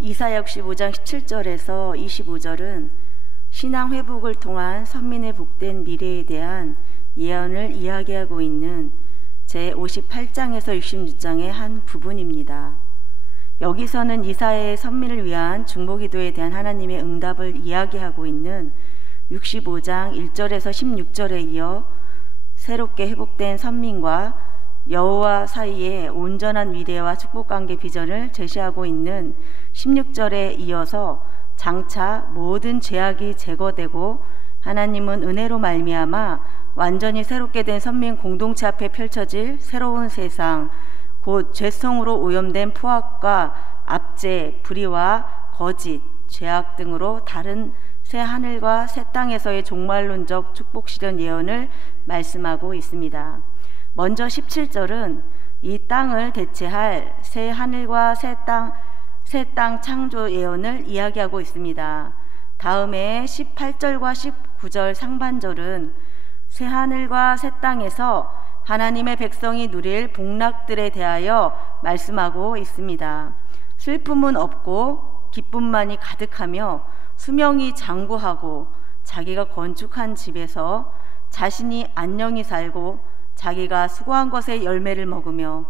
이사야 65장 17절에서 25절은 신앙 회복을 통한 선민의 복된 미래에 대한 예언을 이야기하고 있는 제58장에서 66장의 한 부분입니다. 여기서는 이사야의 선민을 위한 중보기도에 대한 하나님의 응답을 이야기하고 있는 65장 1절에서 16절에 이어 새롭게 회복된 선민과 여호와 사이의 온전한 미래와 축복관계 비전을 제시하고 있는 16절에 이어서 장차 모든 죄악이 제거되고 하나님은 은혜로 말미암아 완전히 새롭게 된 선민 공동체 앞에 펼쳐질 새로운 세상, 곧 죄성으로 오염된 포악과 압제, 불의와 거짓, 죄악 등으로 다른 새 하늘과 새 땅에서의 종말론적 축복 실현 예언을 말씀하고 있습니다. 먼저 17절은 이 땅을 대체할 새 하늘과 새 땅 창조 예언을 이야기하고 있습니다. 다음에 18절과 19절 상반절은 새 하늘과 새 땅에서 하나님의 백성이 누릴 복락들에 대하여 말씀하고 있습니다. 슬픔은 없고 기쁨만이 가득하며 수명이 장구하고 자기가 건축한 집에서 자신이 안녕히 살고 자기가 수고한 것의 열매를 먹으며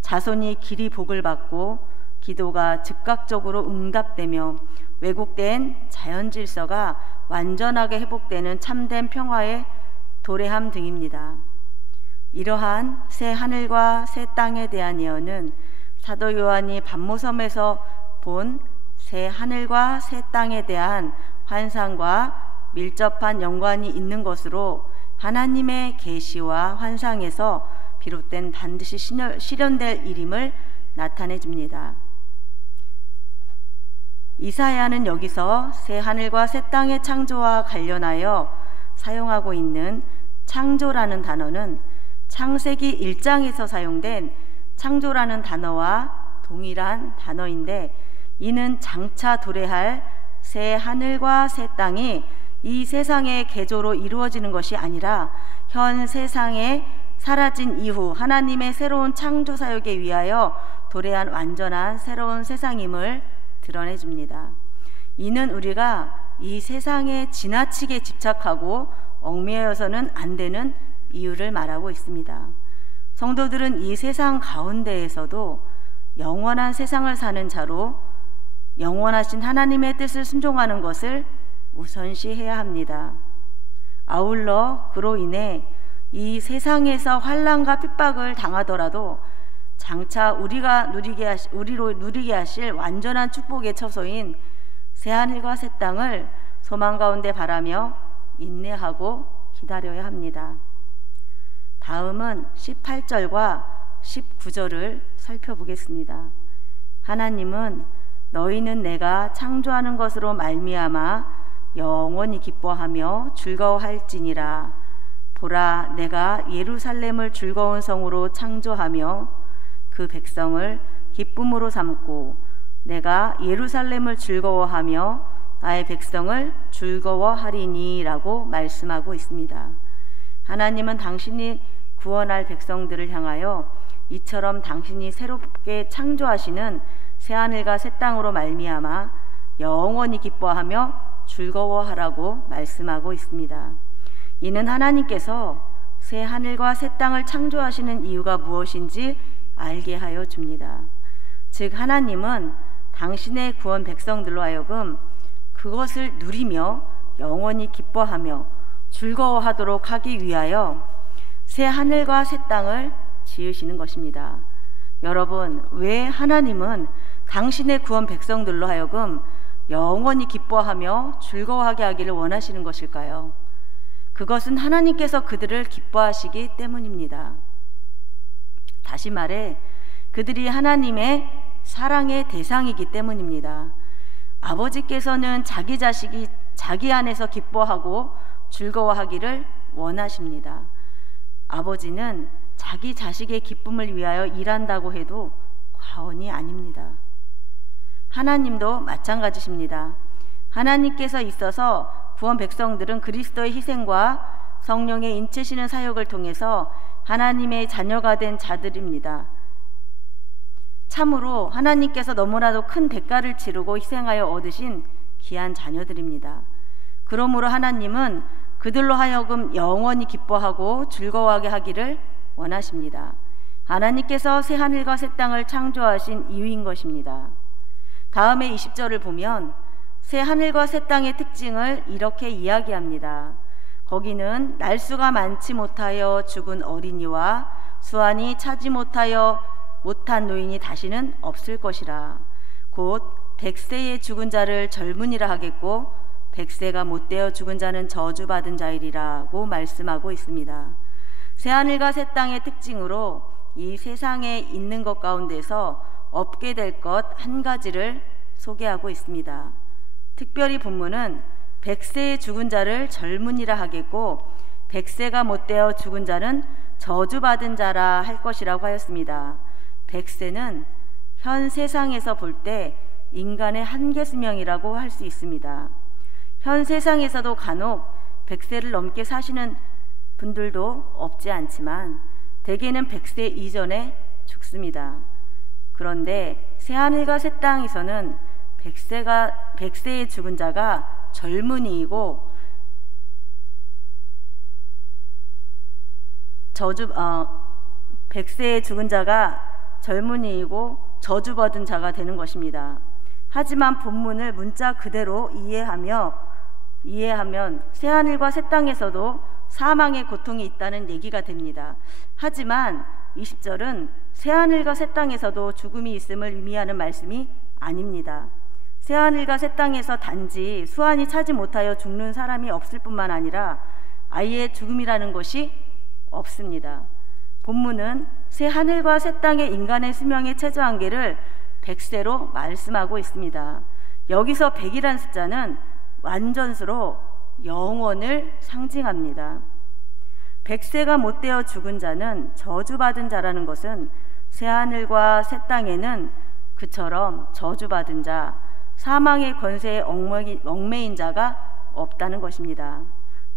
자손이 길이 복을 받고 기도가 즉각적으로 응답되며 왜곡된 자연 질서가 완전하게 회복되는 참된 평화의 도래함 등입니다. 이러한 새 하늘과 새 땅에 대한 예언은 사도 요한이 반모섬에서 본 새 하늘과 새 땅에 대한 환상과 밀접한 연관이 있는 것으로 하나님의 계시와 환상에서 비롯된 반드시 실현될 일임을 나타내 줍니다. 이사야는 여기서 새 하늘과 새 땅의 창조와 관련하여 사용하고 있는 창조라는 단어는 창세기 1장에서 사용된 창조라는 단어와 동일한 단어인데, 이는 장차 도래할 새 하늘과 새 땅이 이 세상의 개조로 이루어지는 것이 아니라 현 세상에 사라진 이후 하나님의 새로운 창조 사역에 위하여 도래한 완전한 새로운 세상임을 드러내 줍니다. 이는 우리가 이 세상에 지나치게 집착하고 얽매여서는 안 되는 이유를 말하고 있습니다. 성도들은 이 세상 가운데에서도 영원한 세상을 사는 자로 영원하신 하나님의 뜻을 순종하는 것을 우선시해야 합니다. 아울러 그로 인해 이 세상에서 환난과 핍박을 당하더라도 장차 우리로 누리게 하실 완전한 축복의 처소인 새하늘과 새 땅을 소망 가운데 바라며 인내하고 기다려야 합니다. 다음은 18절과 19절을 살펴보겠습니다. 하나님은 너희는 내가 창조하는 것으로 말미암아 영원히 기뻐하며 즐거워할지니라. 보라, 내가 예루살렘을 즐거운 성으로 창조하며 그 백성을 기쁨으로 삼고 내가 예루살렘을 즐거워하며 나의 백성을 즐거워하리니 라고 말씀하고 있습니다. 하나님은 당신이 구원할 백성들을 향하여 이처럼 당신이 새롭게 창조하시는 새하늘과 새 땅으로 말미암아 영원히 기뻐하며 즐거워하라고 말씀하고 있습니다. 이는 하나님께서 새 하늘과 새 땅을 창조하시는 이유가 무엇인지 알게 하여 줍니다. 즉 하나님은 당신의 구원 백성들로 하여금 그것을 누리며 영원히 기뻐하며 즐거워하도록 하기 위하여 새 하늘과 새 땅을 지으시는 것입니다. 여러분, 왜 하나님은 당신의 구원 백성들로 하여금 영원히 기뻐하며 즐거워하게 하기를 원하시는 것일까요? 그것은 하나님께서 그들을 기뻐하시기 때문입니다. 다시 말해 그들이 하나님의 사랑의 대상이기 때문입니다. 아버지께서는 자기 자식이 자기 안에서 기뻐하고 즐거워하기를 원하십니다. 아버지는 자기 자식의 기쁨을 위하여 일한다고 해도 과언이 아닙니다. 하나님도 마찬가지십니다. 하나님께서 있어서 구원 백성들은 그리스도의 희생과 성령의 인치시는 사역을 통해서 하나님의 자녀가 된 자들입니다. 참으로 하나님께서 너무나도 큰 대가를 치르고 희생하여 얻으신 귀한 자녀들입니다. 그러므로 하나님은 그들로 하여금 영원히 기뻐하고 즐거워하게 하기를 원하십니다. 하나님께서 새 하늘과 새 땅을 창조하신 이유인 것입니다. 다음에 20절을 보면 새 하늘과 새 땅의 특징을 이렇게 이야기합니다. 거기는 날수가 많지 못하여 죽은 어린이와 수완이 차지 못한 노인이 다시는 없을 것이라. 곧 100세의 죽은 자를 젊은이라 하겠고 100세가 못되어 죽은 자는 저주받은 자이리라고 말씀하고 있습니다. 새하늘과 새 땅의 특징으로 이 세상에 있는 것 가운데서 없게 될 것 한 가지를 소개하고 있습니다. 특별히 본문은 100세의 죽은 자를 젊은이라 하겠고 100세가 못되어 죽은 자는 저주받은 자라 할 것이라고 하였습니다. 100세는 현 세상에서 볼 때 인간의 한계 수명이라고 할 수 있습니다. 현 세상에서도 간혹 100세를 넘게 사시는 분들도 없지 않지만 대개는 100세 이전에 죽습니다. 그런데 새하늘과 새 땅에서는 100세의 죽은 자가 젊은이이고 100세의 죽은 자가 젊은이이고 저주받은 자가 되는 것입니다. 하지만 본문을 문자 그대로 이해하면 새하늘과 새 땅에서도 사망의 고통이 있다는 얘기가 됩니다. 하지만 20절은 새하늘과 새 땅에서도 죽음이 있음을 의미하는 말씀이 아닙니다. 새하늘과 새 땅에서 단지 수완이 차지 못하여 죽는 사람이 없을 뿐만 아니라 아예 죽음이라는 것이 없습니다. 본문은 새하늘과 새 땅의 인간의 수명의 최저 한계를 100세로 말씀하고 있습니다. 여기서 100이란 숫자는 완전수로 영원을 상징합니다. 100세가 못되어 죽은 자는 저주받은 자라는 것은 새하늘과 새 땅에는 그처럼 저주받은 자, 사망의 권세에 얽매인 자가 없다는 것입니다.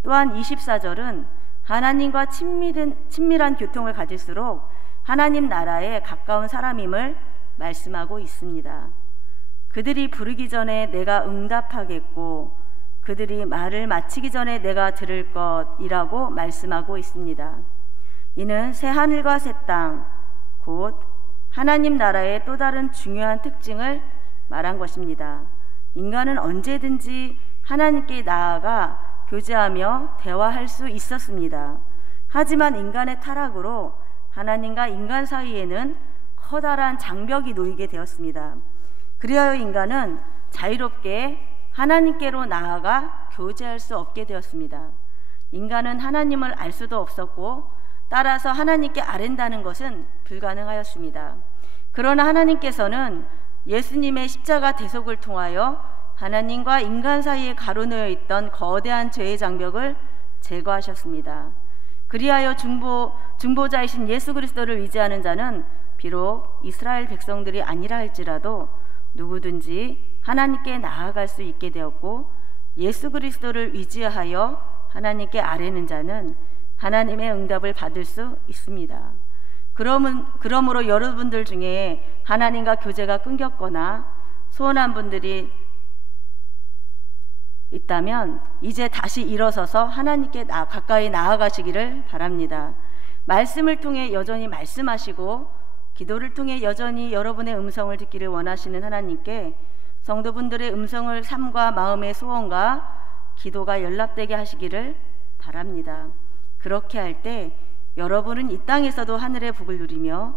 또한 24절은 하나님과 친밀한 교통을 가질수록 하나님 나라에 가까운 사람임을 말씀하고 있습니다. 그들이 부르기 전에 내가 응답하겠고 그들이 말을 마치기 전에 내가 들을 것이라고 말씀하고 있습니다. 이는 새 하늘과 새 땅, 곧 하나님 나라의 또 다른 중요한 특징을 말한 것입니다. 인간은 언제든지 하나님께 나아가 교제하며 대화할 수 있었습니다. 하지만 인간의 타락으로 하나님과 인간 사이에는 커다란 장벽이 놓이게 되었습니다. 그리하여 인간은 자유롭게 하나님께로 나아가 교제할 수 없게 되었습니다. 인간은 하나님을 알 수도 없었고 따라서 하나님께 아랜다는 것은 불가능하였습니다. 그러나 하나님께서는 예수님의 십자가 대속을 통하여 하나님과 인간 사이에 가로놓여 있던 거대한 죄의 장벽을 제거하셨습니다. 그리하여 중보자이신 예수 그리스도를 의지하는 자는 비록 이스라엘 백성들이 아니라 할지라도 누구든지 하나님께 나아갈 수 있게 되었고 예수 그리스도를 의지하여 하나님께 아뢰는 자는 하나님의 응답을 받을 수 있습니다. 그러므로 여러분들 중에 하나님과 교제가 끊겼거나 소원한 분들이 있다면 이제 다시 일어서서 하나님께 가까이 나아가시기를 바랍니다. 말씀을 통해 여전히 말씀하시고 기도를 통해 여전히 여러분의 음성을 듣기를 원하시는 하나님께 성도분들의 음성을 삶과 마음의 소원과 기도가 연락되게 하시기를 바랍니다. 그렇게 할 때 여러분은 이 땅에서도 하늘의 복을 누리며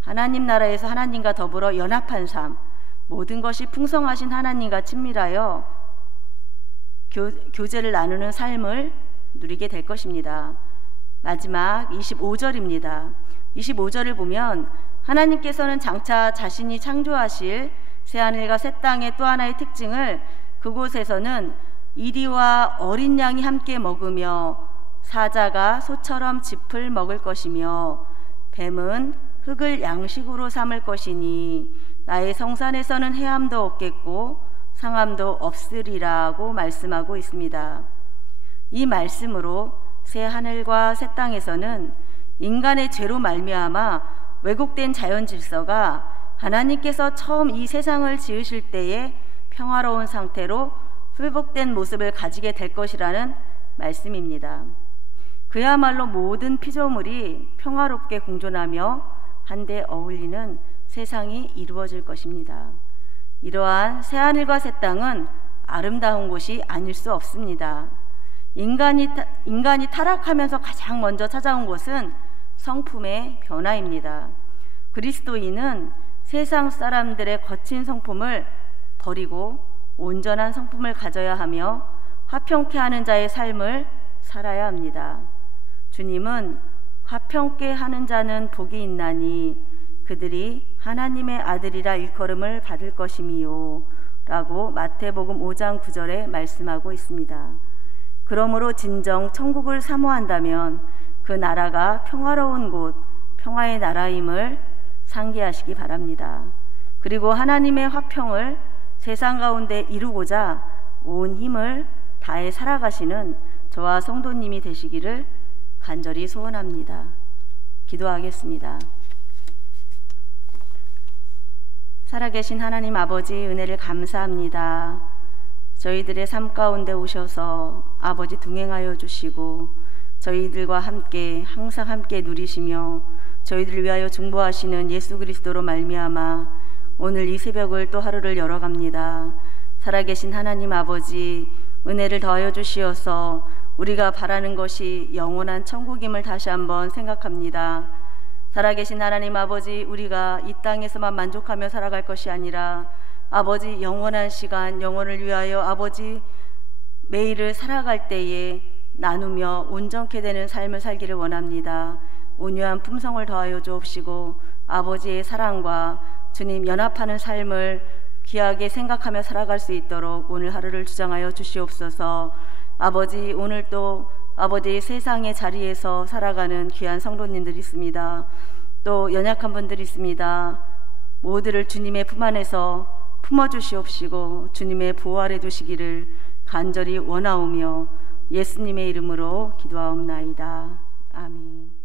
하나님 나라에서 하나님과 더불어 연합한 삶, 모든 것이 풍성하신 하나님과 친밀하여 교제를 나누는 삶을 누리게 될 것입니다. 마지막 25절입니다. 25절을 보면 하나님께서는 장차 자신이 창조하실 새하늘과 새 땅의 또 하나의 특징을 그곳에서는 이리와 어린 양이 함께 먹으며 사자가 소처럼 짚을 먹을 것이며 뱀은 흙을 양식으로 삼을 것이니 나의 성산에서는 해함도 없겠고 상함도 없으리라고 말씀하고 있습니다. 이 말씀으로 새 하늘과 새 땅에서는 인간의 죄로 말미암아 왜곡된 자연 질서가 하나님께서 처음 이 세상을 지으실 때에 평화로운 상태로 회복된 모습을 가지게 될 것이라는 말씀입니다. 그야말로 모든 피조물이 평화롭게 공존하며 한데 어울리는 세상이 이루어질 것입니다. 이러한 새하늘과 새 땅은 아름다운 곳이 아닐 수 없습니다. 인간이 타락하면서 가장 먼저 찾아온 것은 성품의 변화입니다. 그리스도인은 세상 사람들의 거친 성품을 버리고 온전한 성품을 가져야 하며 화평케 하는 자의 삶을 살아야 합니다. 주님은 화평케 하는 자는 복이 있나니 그들이 하나님의 아들이라 일컬음을 받을 것이미요 라고 마태복음 5장 9절에 말씀하고 있습니다. 그러므로 진정 천국을 사모한다면 그 나라가 평화로운 곳, 평화의 나라임을 상기하시기 바랍니다. 그리고 하나님의 화평을 세상 가운데 이루고자 온 힘을 다해 살아가시는 저와 성도님이 되시기를 간절히 소원합니다. 기도하겠습니다. 살아계신 하나님 아버지, 은혜를 감사합니다. 저희들의 삶 가운데 오셔서 아버지 동행하여 주시고 저희들과 함께 항상 함께 누리시며 저희들을 위하여 중보하시는 예수 그리스도로 말미암아 오늘 이 새벽을 또 하루를 열어갑니다. 살아계신 하나님 아버지, 은혜를 더하여 주시어서 우리가 바라는 것이 영원한 천국임을 다시 한번 생각합니다. 살아계신 하나님 아버지, 우리가 이 땅에서만 만족하며 살아갈 것이 아니라 아버지 영원한 시간, 영원을 위하여 아버지 매일을 살아갈 때에 나누며 온전케 되는 삶을 살기를 원합니다. 온유한 품성을 더하여 주옵시고 아버지의 사랑과 주님 연합하는 삶을 귀하게 생각하며 살아갈 수 있도록 오늘 하루를 주장하여 주시옵소서. 아버지, 오늘 또 아버지 세상의 자리에서 살아가는 귀한 성도님들이 있습니다. 또 연약한 분들이 있습니다. 모두를 주님의 품 안에서 품어주시옵시고 주님의 보호 아래 두시기를 간절히 원하오며 예수님의 이름으로 기도하옵나이다. 아멘.